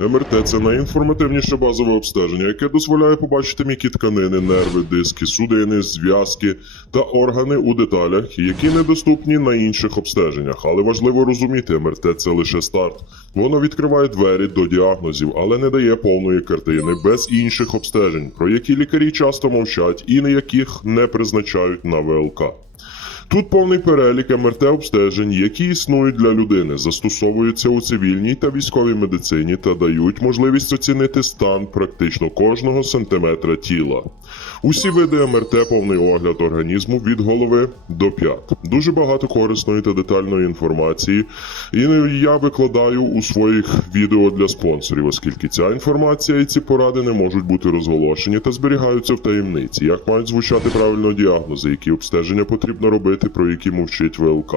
МРТ це найінформативніше базове обстеження, яке дозволяє побачити м'які тканини, нерви, диски, судини, зв'язки та органи у деталях, які недоступні на інших обстеженнях. Але важливо розуміти, МРТ це лише старт. Воно відкриває двері до діагнозів, але не дає повної картини без інших обстежень, про які лікарі часто мовчать і на яких не призначають на ВЛК. Тут повний перелік МРТ обстежень, які існують для людини, застосовуються у цивільній та військовій медицині та дають можливість оцінити стан практично кожного сантиметра тіла. Усі види МРТ повний огляд організму від голови до п'ят. Дуже багато корисної та детальної інформації, і я викладаю у своїх відео для спонсорів, оскільки ця інформація і ці поради не можуть бути розголошені та зберігаються в таємниці. Як мають звучати правильно діагнози, які обстеження потрібно робити, про які мовчить ВЛК,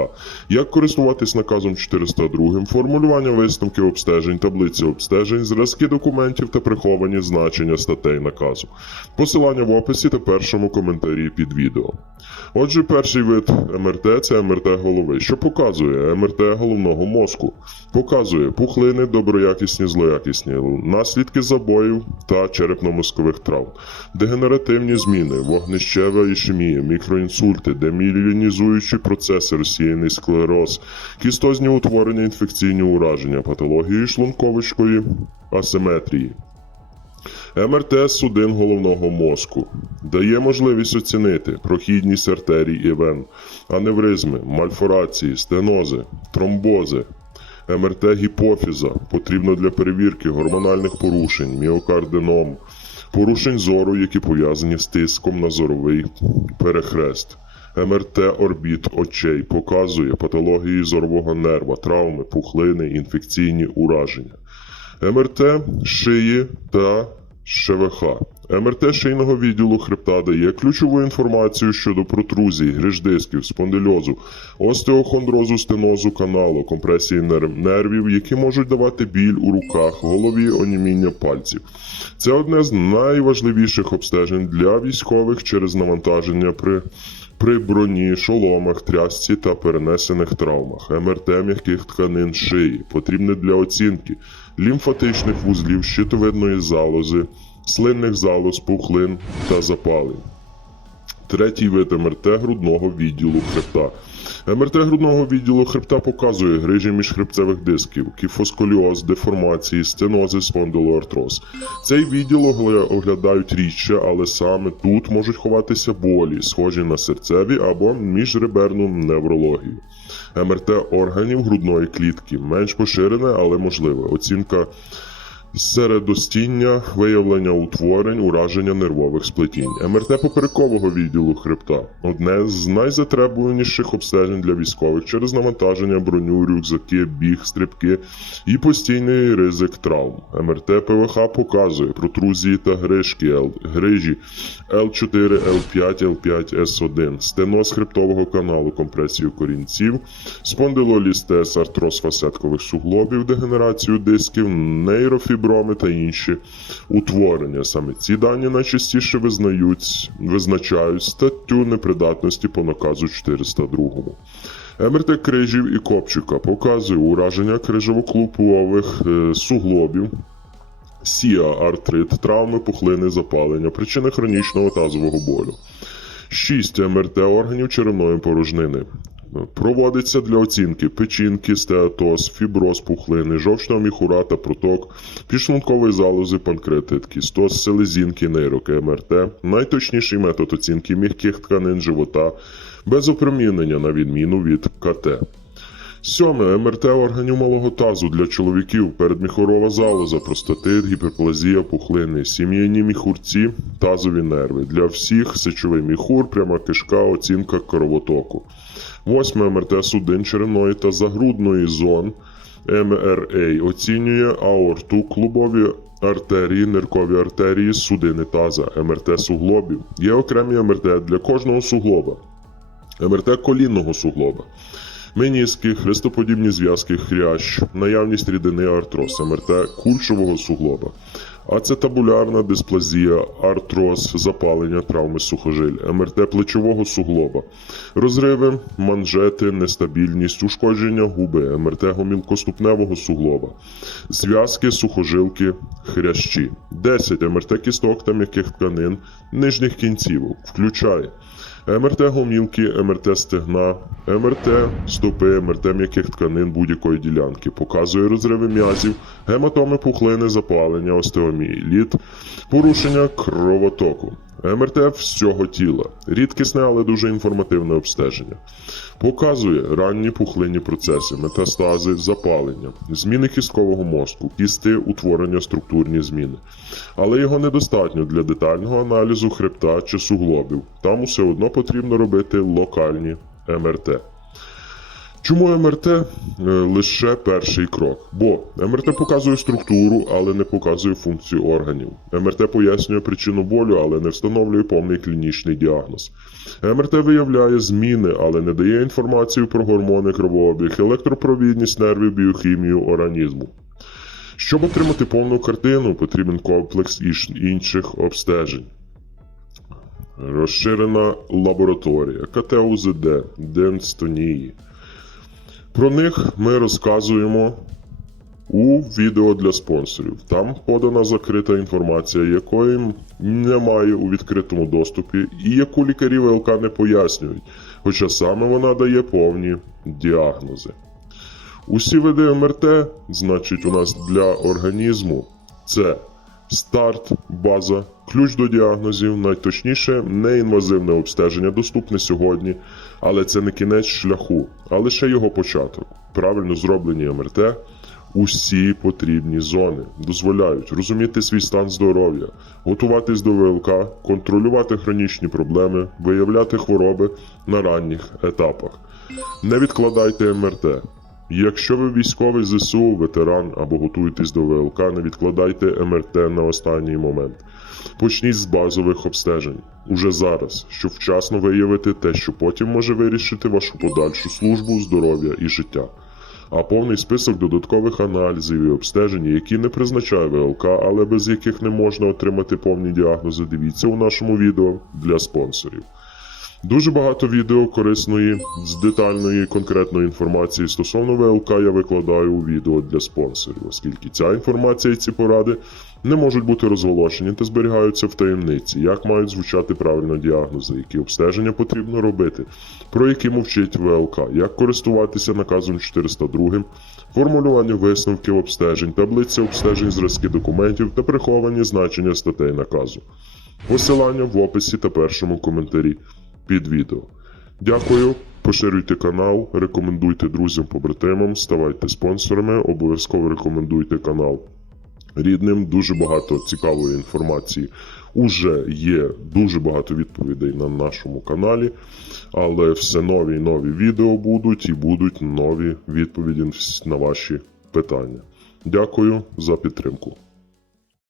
як користуватись наказом 402, формулювання висновків обстежень, таблиці обстежень, зразки документів та приховані значення статей наказу. Посилання в описі та першому коментарі під відео. Отже, перший вид МРТ це МРТ голови, що показує МРТ головного мозку, показує пухлини, доброякісні, злоякісні, наслідки забоїв та черепно-мозкових травм, дегенеративні зміни, вогнищева ішемія, мікроінсульти, демілінізуючі процеси, розсіяний склероз, кістозні утворення, інфекційні ураження, патології шлунковичкої асиметрії. МРТ судин головного мозку дає можливість оцінити прохідність артерій і вен, аневризми, мальфорації, стенози, тромбози. МРТ гіпофіза потрібно для перевірки гормональних порушень, міокардином, порушень зору, які пов'язані з тиском на зоровий перехрест. МРТ орбіт очей показує патології зорового нерва, травми, пухлини, інфекційні ураження. МРТ шиї та ШВХ. МРТ шийного відділу хребта дає ключову інформацію щодо протрузій, гриждисків, спондильозу, остеохондрозу, стенозу каналу, компресії нервів, які можуть давати біль у руках, голові, оніміння пальців. Це одне з найважливіших обстежень для військових через навантаження при при броні, шоломах, трясці та перенесених травмах, МРТ м'яких тканин шиї, потрібне для оцінки лімфатичних вузлів, щитовидної залози, слинних залоз, пухлин та запалень. Третій вид МРТ грудного відділу хребта. МРТ грудного відділу хребта показує грижі міжхребцевих дисків, кіфосколіоз, деформації, стенози, спондилоартроз. Цей відділ огля- оглядають рідше, але саме тут можуть ховатися болі, схожі на серцеві або міжреберну неврологію. МРТ органів грудної клітки менш поширене, але можливе. Оцінка середостіння, виявлення утворень, ураження нервових сплетінь. МРТ поперекового відділу хребта одне з найзатребуваніших обстежень для військових через навантаження, броню, рюкзаки, біг, стрибки і постійний ризик травм. МРТ ПВХ показує протрузії та грижки, грижі L4, L5, L5, S1, стеноз хребтового каналу, компресію корінців, спондилолістез, артроз фасеткових суглобів, дегенерацію дисків, нейрофіброми та інші утворення. Саме ці дані найчастіше визнають, визначають статтю непридатності по наказу 402. МРТ крижів і копчика показує ураження крижово-клупових е, суглобів, сіа, артрит, травми, пухлини, запалення, причини хронічного тазового болю. 6 МРТ органів черевної порожнини. Проводиться для оцінки печінки, стеатоз, фіброз пухлини, жовчного міхура та проток, підшлункової залози, панкретит, кістоз, селезінки, нейроки, МРТ, найточніший метод оцінки м'яких тканин живота, без опромінення на відміну від КТ. Сьоме МРТ органів малого тазу для чоловіків, передміхорова залоза, простатит, гіперплазія, пухлини, сім'яні міхурці, тазові нерви. Для всіх сечовий міхур, пряма кишка, оцінка кровотоку. Восьме МРТ судин черевної та загрудної зон МРА оцінює аорту, клубові артерії, ниркові артерії, судини таза, МРТ суглобів. Є окремі МРТ для кожного суглоба. МРТ колінного суглоба. Меніски, хрестоподібні зв'язки, хрящ, наявність рідини артроз, МРТ кульшового суглоба, ацетабулярна дисплазія, артроз, запалення, травми сухожиль, МРТ плечового суглоба, розриви, манжети, нестабільність, ушкодження губи, МРТ гомілкоступневого суглоба, зв'язки, сухожилки, хрящі, 10 МРТ кісток та м'яких тканин нижніх кінцівок, включає МРТ гомілки, МРТ стегна, МРТ стопи, МРТ м'яких тканин будь-якої ділянки, показує розриви м'язів, гематоми пухлини, запалення, остеомії, лід, порушення кровотоку. МРТ всього тіла, рідкісне, але дуже інформативне обстеження. Показує ранні пухлинні процеси, метастази, запалення, зміни кісткового мозку, кісти, утворення структурні зміни. Але його недостатньо для детального аналізу хребта чи суглобів. Там усе одно потрібно робити локальні МРТ. Чому МРТ е, лише перший крок? Бо МРТ показує структуру, але не показує функцію органів. МРТ пояснює причину болю, але не встановлює повний клінічний діагноз. МРТ виявляє зміни, але не дає інформацію про гормони, кровообіг, електропровідність нервів, біохімію організму. Щоб отримати повну картину, потрібен комплекс інших обстежень. Розширена лабораторія, КТУЗД, денстонії. Про них ми розказуємо у відео для спонсорів. Там подана закрита інформація, якої немає у відкритому доступі, і яку лікарі ВЛК не пояснюють, хоча саме вона дає повні діагнози. Усі види МРТ, значить, у нас для організму це старт, база, ключ до діагнозів, найточніше неінвазивне обстеження доступне сьогодні, але це не кінець шляху, а лише його початок. Правильно зроблені МРТ. Усі потрібні зони дозволяють розуміти свій стан здоров'я, готуватись до ВЛК, контролювати хронічні проблеми, виявляти хвороби на ранніх етапах. Не відкладайте МРТ. Якщо ви військовий ЗСУ, ветеран або готуєтесь до ВЛК, не відкладайте МРТ на останній момент. Почніть з базових обстежень уже зараз, щоб вчасно виявити те, що потім може вирішити вашу подальшу службу, здоров'я і життя. А повний список додаткових аналізів і обстежень, які не призначає ВЛК, але без яких не можна отримати повні діагнози, дивіться у нашому відео для спонсорів. Дуже багато відео корисної з детальної конкретної інформації стосовно ВЛК я викладаю у відео для спонсорів, оскільки ця інформація і ці поради не можуть бути розголошені та зберігаються в таємниці, як мають звучати правильно діагнози, які обстеження потрібно робити, про які мовчить ВЛК, як користуватися наказом 402, формулювання висновків обстежень, таблиця обстежень, зразки документів та приховані значення статей наказу. Посилання в описі та першому коментарі під відео. Дякую. Поширюйте канал, рекомендуйте друзям, побратимам, ставайте спонсорами, обов'язково рекомендуйте канал рідним. Дуже багато цікавої інформації. Уже є дуже багато відповідей на нашому каналі, але все нові і нові відео будуть і будуть нові відповіді на ваші питання. Дякую за підтримку.